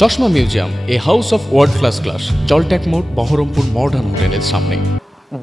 চশমা museum, a house of world class, জলট্যাক মোড়, বহরমপুর মডার্ন হোটেলের সামনে।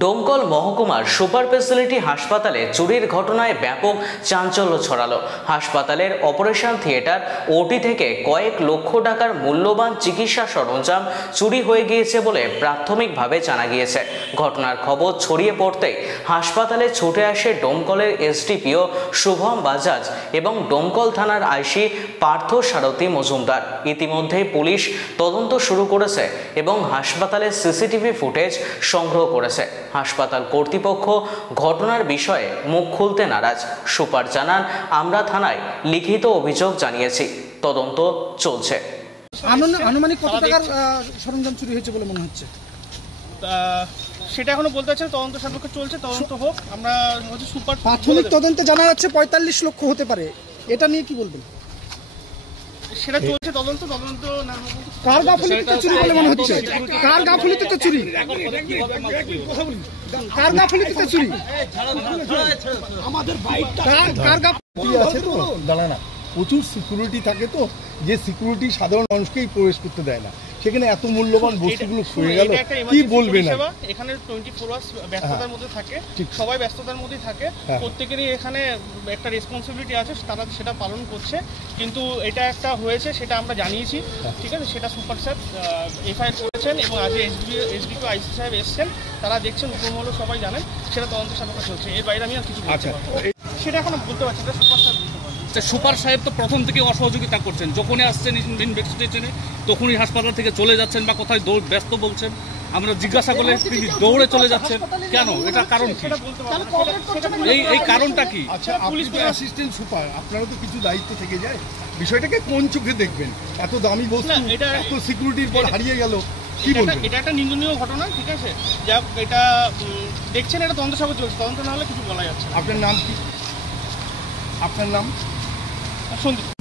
ডোমকল মহকুমার সুপার স্পেশালিটি হাসপাতালে চুরির ঘটনায় ব্যাপক চাঞ্চল্য ছড়ালো। হাসপাতালের অপারেশন থিয়েটার ওটি থেকে কয়েক লক্ষ টাকার মূল্যবান চিকিৎসা সরঞ্জাম চুরি হয়ে গিয়েছে বলে প্রাথমিকভাবে জানা গিয়েছে। ঘটনার খবর ছড়িয়ে পড়তেই হাসপাতালে ছুটে আসে ডোমকলের এসডিপিও শুভম বাজাজ এবং ডোমকল থানার আইসি পার্থ সারথী মজুমদার। ইতিমধ্যেই পুলিশ তদন্ত শুরু করেছে এবং হাসপাতালের সিসিটিভি ফুটেজ সংগ্রহ করেছে। হাসপাতাল কর্তৃপক্ষ ঘটনার বিষয়ে মুখ খুলতে নারাজ। সুপার জানান, আমরা থানায় লিখিত অভিযোগ জানিয়েছি, তদন্ত চলছে। আনুমানিক কত টাকার সরঞ্জাম চুরি হয়েছে বলে মনে হচ্ছে? সেটা এখনো বলতে চাচ্ছি, তদন্ত সাপেক্ষে চলছে, তদন্ত হোক। আমরা হচ্ছে সুপার প্রাথমিক তদন্তে জানা যাচ্ছে ৪৫ লক্ষ হতে পারে, এটা নিয়ে কি বলবেন? সেটা চলছে তদন্ত। কার গাফিলতিতে চুরি বলে মনে হচ্ছে? কার গাফিলতিতে চুরি? কার গাফিলতিতে চুরি? আমাদের বাইকটা কার গাফিলতি আছে তো? দাঁড়া না, প্রচুর সিকিউরিটি থাকে তো, যে সিকিউরিটি সাধারণ মানুষকেই প্রবেশ করতে দেয় না, সেখানে এত মূল্যবান বস্তুগুলো সরে গেল, কি বলবেন? এখানে 24 আওয়ার্স ব্যস্ততার মধ্যে থাকে, সবাই ব্যস্ততার মধ্যেই থাকে, প্রত্যেকেরই এখানে একটা রেসপন্সিবিলিটি আছে, তারা সেটা পালন করছে। কিন্তু এটা একটা হয়েছে, সেটা আমরা জানিয়েছি, ঠিক আছে? সেটা সুপার স্যার এফআইআর করেছেন এবং আজ এসডিপিও আইসি সাহেব এসছেন, তারা দেখছেন, উপমহল সবাই জানেন, সেটা তদন্ত সাপেক্ষে চলছে। এর বাইরে আমি আর কিছু বলতে পারবো না। সেটা এখনো বলতে পারছি না, সুপার স্যার। সুপার সাহেব তো প্রথম থেকে অসহযোগিতা করছেন, যখনই আসছেন ইনভেস্টিগেশনে তখনই হাসপাতাল থেকে চলে যাচ্ছেন বা কোথায় ব্যস্ত বলছেন। আমরা জিজ্ঞাসা করলে তিনি দৌড়ে চলে যাচ্ছেন, কেন? এটা কারণ কি? এই কারণটা কি? আচ্ছা, আপনি তো অ্যাসিস্ট্যান্ট সুপার, আপনারও তো কিছু দায়িত্ব থেকে যায়, বিষয়টাকে কোন চোখে দেখবেন? এত দামি বস্তু এত সিকিউরিটির পর হারিয়ে গেল, কি বলবেন? এটা একটা নিন্দনীয় ঘটনা, ঠিক আছে? যাক, এটা দেখছেন, এটা তদন্ত সাপেক্ষে চলছে, তদন্ত না হলে কিছু বলা যাচ্ছে। আপনার নাম কি? আপনার নাম? সন্দীপ।